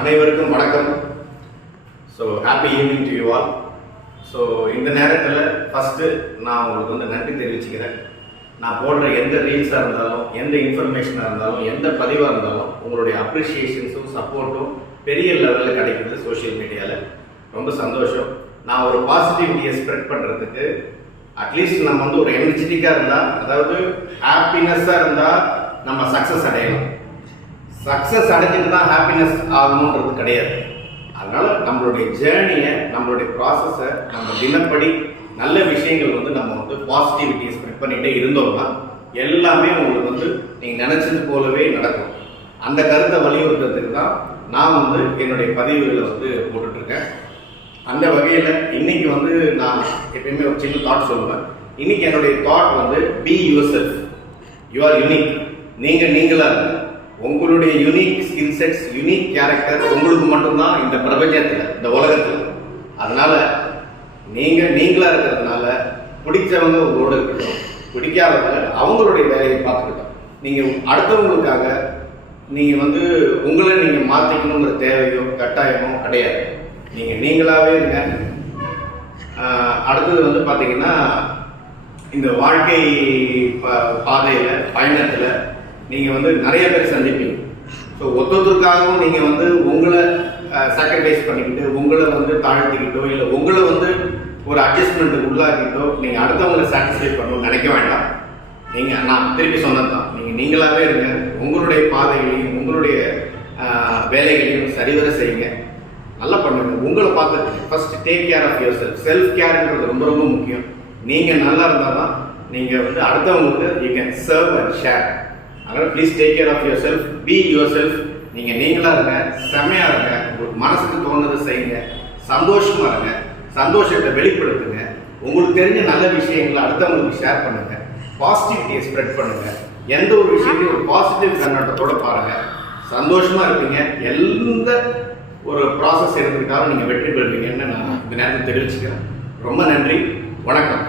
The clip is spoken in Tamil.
அனைவருக்கும் வணக்கம். So happy evening to you all. So இந்த நேரத்தில் ஃபஸ்ட்டு நான் உங்களுக்கு வந்து நன்றி தெரிவிச்சுக்கிறேன். நான் போடுற எந்த ரீல்ஸாக இருந்தாலும், எந்த இன்ஃபர்மேஷனாக இருந்தாலும், எந்த பதிவாக இருந்தாலும் உங்களுடைய அப்ரிஷியேஷன்ஸும் சப்போர்ட்டும் பெரிய லெவலில் கிடைக்கிறது சோஷியல் மீடியாவில். ரொம்ப சந்தோஷம். நான் ஒரு பாசிட்டிவிட்டியை ஸ்ப்ரெட் பண்ணுறதுக்கு அட்லீஸ்ட் நம்ம வந்து ஒரு எனர்ஜெட்டிக்காக இருந்தால், அதாவது ஹாப்பினஸ்ஸாக இருந்தால் நம்ம சக்ஸஸ் அடையலாம். சக்ஸஸ் அடைஞ்சிட்டு தான் ஹாப்பினஸ் ஆகணுன்றது கிடையாது. அதனால நம்மளுடைய ஜேர்னியை, நம்மளுடைய ப்ராசஸை நம்ம தினப்படி நல்ல விஷயங்கள் வந்து நம்ம வந்து பாசிட்டிவிட்டியை ஸ்ப்ரெட் பண்ணிகிட்டே இருந்தோம்னா எல்லாமே உங்களுக்கு வந்து நீங்கள் நினச்சது போலவே நடக்கும். அந்த கருத்தை வலியுறுத்துறதுக்கு தான் நான் வந்து என்னுடைய பதிவுகளை வந்து போட்டுட்ருக்கேன். அந்த வகையில் இன்னைக்கு வந்து நான் எப்பயுமே ஒரு சின்ன தாட் சொல்லுவேன். இன்னைக்கு என்னுடைய தாட் வந்து be your self, you are unique. நீங்களாக இருங்க. உங்களுடைய unique skill sets, unique character உங்களுக்கு மட்டும்தான் இந்த பிரபஞ்சத்தில், இந்த உலகத்தில். அதனால நீங்களா இருக்கிறதுனால பிடிச்சவங்க உங்களோட இருக்கட்டும், பிடிக்காதவங்க அவங்களுடைய வேலையை பார்த்துக்கிட்டோம். நீங்கள் அடுத்தவங்களுக்காக நீங்கள் வந்து உங்களை நீங்கள் மாற்றிக்கணுங்கிற தேவையோ கட்டாயமோ கிடையாது. நீங்களாகவே இருங்க. அடுத்தது வந்து பார்த்தீங்கன்னா, இந்த வாழ்க்கை பாதையில், பயணத்தில் நீங்கள் வந்து நிறைய பேர் சந்திப்பீங்க. ஸோ ஒருத்தருக்காகவும் நீங்கள் வந்து உங்களை சாக்ரிஃபைஸ் பண்ணிக்கிட்டு, உங்களை வந்து தாழ்த்திக்கிட்டோ, இல்லை உங்களை வந்து ஒரு அட்ஜஸ்ட்மெண்ட்டுக்கு உள்ளாக்கிட்டோ நீங்கள் அடுத்தவங்களை சாட்டிஸ்ஃபை பண்ணணும்னு நினைக்க வேண்டாம். நான் திருப்பி சொன்னது தான், நீங்களாகவே இருங்க. உங்களுடைய பாதைகளையும் உங்களுடைய வேலைகளையும் சரிவர செய்யுங்க, நல்லா பண்ணுங்க. உங்களை பார்த்துட்டு first take care of yourself. Self கேர்ன்றது ரொம்ப ரொம்ப முக்கியம். நீங்கள் நல்லா இருந்தால் தான் நீங்கள் வந்து அடுத்தவங்களுக்கு you can serve and share. அதனால் please take care of yourself, be yourself. நீங்களாக இருங்க, செம்மையாக இருங்க, உங்களுக்கு மனசுக்கு தோணுறதை செய்யுங்க, சந்தோஷமாக இருங்க, சந்தோஷத்தை வெளிப்படுத்துங்க. உங்களுக்கு தெரிஞ்ச நல்ல விஷயங்களை அடுத்தவங்களுக்கு ஷேர் பண்ணுங்க, பாசிட்டிவிட்டியை ஸ்ப்ரெட் பண்ணுங்க. எந்த ஒரு விஷயத்தையும் ஒரு பாசிட்டிவ் கண்ணோட்டத்தோட பாருங்க, சந்தோஷமா இருப்பீங்க. எந்த ஒரு ப்ராசஸ் எடுத்துக்கிட்டாலும் நீங்கள் வெற்றி பெறுவீங்கன்னு நான் இந்த நேரத்தில் தெரிவிச்சுக்கிறேன். ரொம்ப நன்றி, வணக்கம்.